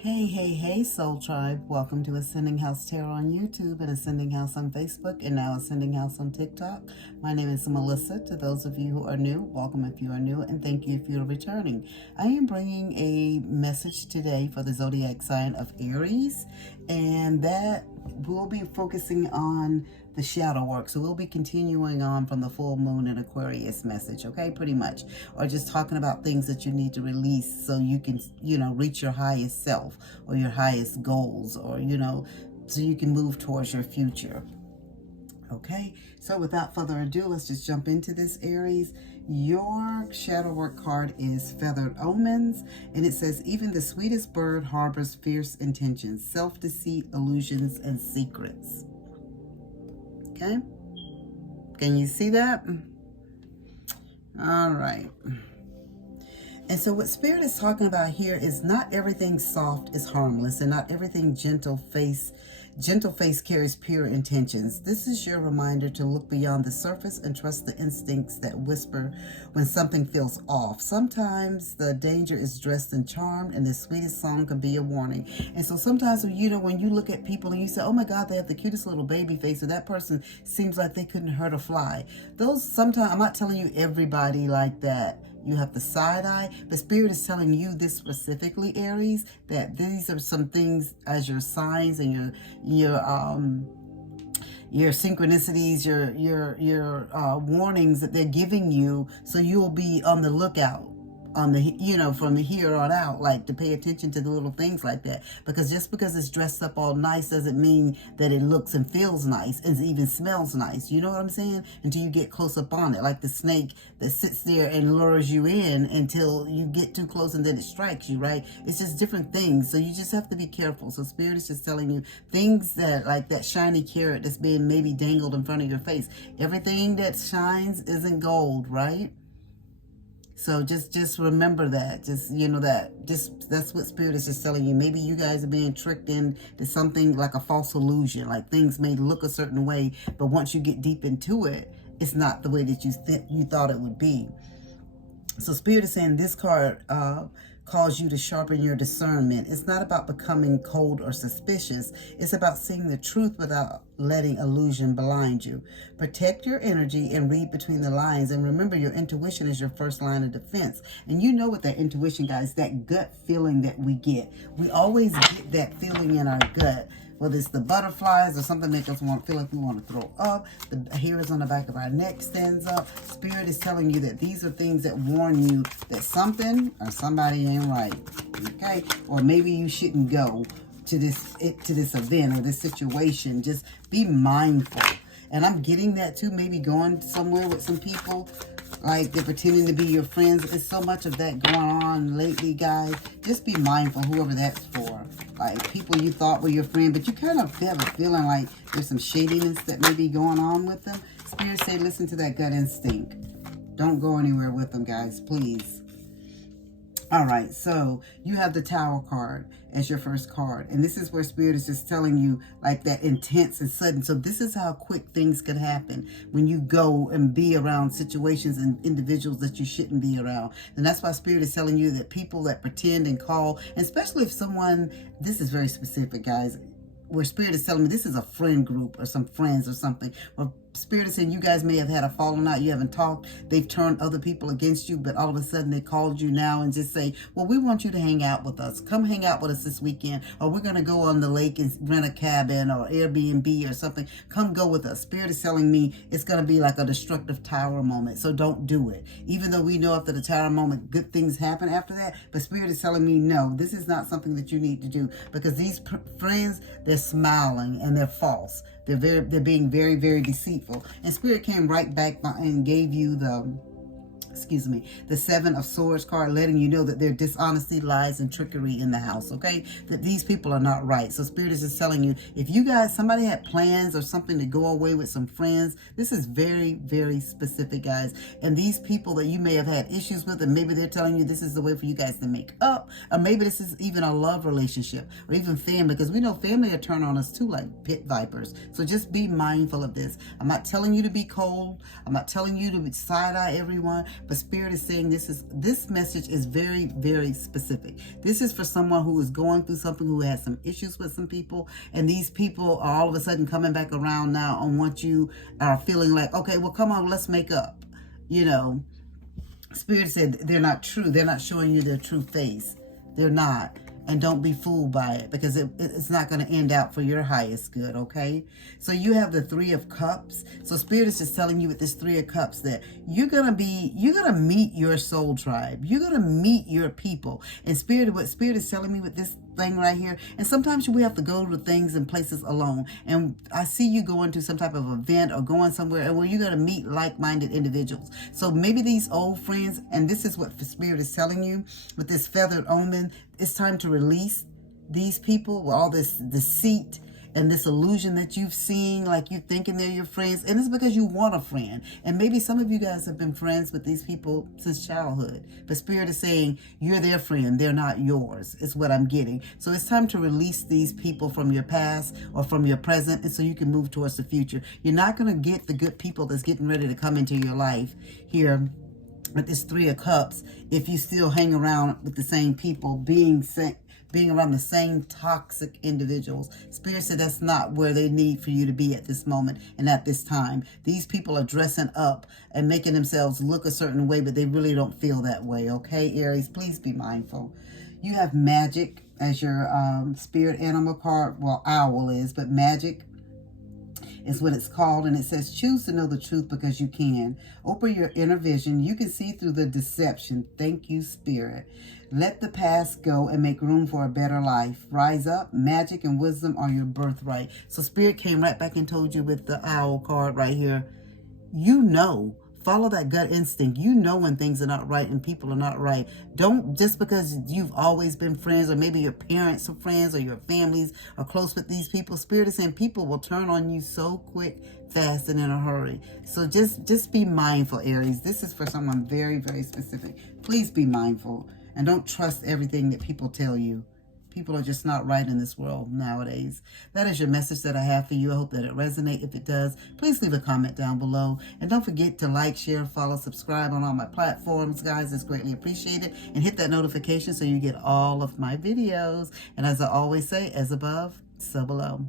Hey, Soul Tribe. Welcome to Ascending House Tarot on YouTube and Ascending House on Facebook and now Ascending House on TikTok. My name is Melissa. To those of you who are new, welcome if you are new, and thank you if you're returning. I am bringing a message today for the zodiac sign of Aries, and that we'll be focusing on the shadow work. So we'll be continuing on from the full moon and Aquarius message, okay, pretty much. Or just talking about things that you need to release so you can, reach your highest self or your highest goals, or, so you can move towards your future. Okay, so without further ado, let's just jump into this, Aries. Your shadow work card is Feathered Omens, and it says, even the sweetest bird harbors fierce intentions, self-deceit, illusions, and secrets. Okay, can you see that? All right. And so what Spirit is talking about here is not everything soft is harmless, and not everything gentle face carries pure intentions. This is your reminder to look beyond the surface and trust the instincts that whisper when something feels off. Sometimes the danger is dressed in charm, and the sweetest song can be a warning. And so sometimes, when you look at people and you say, oh my God, they have the cutest little baby face, or that person seems like they couldn't hurt a fly. Sometimes, I'm not telling you everybody like that. You have the side eye, but Spirit is telling you this specifically, Aries, that these are some things as your signs and your synchronicities, your warnings that they're giving you, so you'll be on the lookout on the, from here on out, like to pay attention to the little things like that. Because just because it's dressed up all nice doesn't mean that it looks and feels nice and even smells nice. You know what I'm saying? Until you get close up on it, like the snake that sits there and lures you in until you get too close and then it strikes you, right? It's just different things. So you just have to be careful. So Spirit is just telling you things that, like that shiny carrot that's being maybe dangled in front of your face. Everything that shines isn't gold, right? So just remember that. That's what Spirit is just telling you. Maybe you guys are being tricked into something like a false illusion. Like things may look a certain way, but once you get deep into it, it's not the way that you thought it would be. So Spirit is saying this card calls you to sharpen your discernment. It's not about becoming cold or suspicious. It's about seeing the truth without letting illusion blind you. Protect your energy and read between the lines. And remember, your intuition is your first line of defense. And you know what that intuition, guys, that gut feeling that we get. We always get that feeling in our gut. Whether it's the butterflies or something make us feel like we want to throw up, the hairs on the back of our neck stands up. Spirit is telling you that these are things that warn you that something or somebody ain't right, okay? Or maybe you shouldn't go to this event or this situation. Just be mindful. And I'm getting that too, maybe going somewhere with some people, like they're pretending to be your friends. There's so much of that going on lately, guys. Just be mindful, whoever that's for. Like people you thought were your friend, but you kind of have a feeling like there's some shadiness that may be going on with them. Spirit say, listen to that gut instinct. Don't go anywhere with them, guys, please. All right, so you have the Tower card as your first card. And this is where Spirit is just telling you like that intense and sudden. So this is how quick things can happen when you go and be around situations and individuals that you shouldn't be around. And that's why Spirit is telling you that people that pretend and call, and especially if someone, this is very specific, guys, where Spirit is telling me this is a friend group or some friends or something, or Spirit is saying you guys may have had a falling out, you haven't talked, they've turned other people against you, but all of a sudden they called you now and just say, well, we want you to hang out with us. Come hang out with us this weekend, or we're going to go on the lake and rent a cabin or Airbnb or something. Come go with us. Spirit is telling me it's going to be like a destructive tower moment, so don't do it. Even though we know after the tower moment, good things happen after that, but Spirit is telling me, no, this is not something that you need to do, because these friends, they're smiling and they're false. They're being very, very deceitful. And Spirit came right back and gave you the Seven of Swords card, letting you know that there's dishonesty, lies, and trickery in the house, okay? That these people are not right. So Spirit is just telling you, if you guys, somebody had plans or something to go away with some friends, this is very, very specific, guys. And these people that you may have had issues with, and maybe they're telling you this is the way for you guys to make up, or maybe this is even a love relationship, or even family, because we know family will turn on us too, like pit vipers. So just be mindful of this. I'm not telling you to be cold. I'm not telling you to side-eye everyone, but Spirit is saying this message is very, very specific. This is for someone who is going through something, who has some issues with some people, and these people are all of a sudden coming back around now on what you are feeling like, okay, well, come on, let's make up. You know, Spirit said they're not true. They're not showing you their true face. They're not. And don't be fooled by it, because it's not going to end out for your highest good, okay? So you have the Three of Cups. So Spirit is just telling you with this Three of Cups that you're going to meet your soul tribe. You're going to meet your people. And what Spirit is telling me with this thing right here, and sometimes we have to go to things and places alone. And I see you going to some type of event or going somewhere and where you're going to meet like-minded individuals. So maybe these old friends, and this is what the Spirit is telling you with this feathered omen, it's time to release these people with all this deceit and this illusion that you've seen, like you thinking they're your friends, and it's because you want a friend. And maybe some of you guys have been friends with these people since childhood, but Spirit is saying you're their friend, they're not yours, is what I'm getting. So it's time to release these people from your past or from your present, and so you can move towards the future. You're not going to get the good people that's getting ready to come into your life here with this Three of Cups if you still hang around with the same people, being around the same toxic individuals. Spirit said that's not where they need for you to be at this moment and at this time. These people are dressing up and making themselves look a certain way, but they really don't feel that way, okay, Aries? Please be mindful. You have Magic as your spirit animal card. Well, owl is, but Magic is what it's called, and it says choose to know the truth because you can. Open your inner vision. You can see through the deception. Thank you, Spirit. Let the past go and make room for a better life. Rise up. Magic and wisdom are your birthright. So Spirit came right back and told you with the owl card right here, you know. Follow that gut instinct. You know when things are not right and people are not right. Don't, just because you've always been friends, or maybe your parents are friends, or your families are close with these people. Spirit is saying people will turn on you so quick, fast, and in a hurry. So just be mindful, Aries. This is for someone very, very specific. Please be mindful and don't trust everything that people tell you. People are just not right in this world nowadays. That is your message that I have for you. I hope that it resonates. If it does, please leave a comment down below. And don't forget to like, share, follow, subscribe on all my platforms, guys. It's greatly appreciated. And hit that notification so you get all of my videos. And as I always say, as above, so below.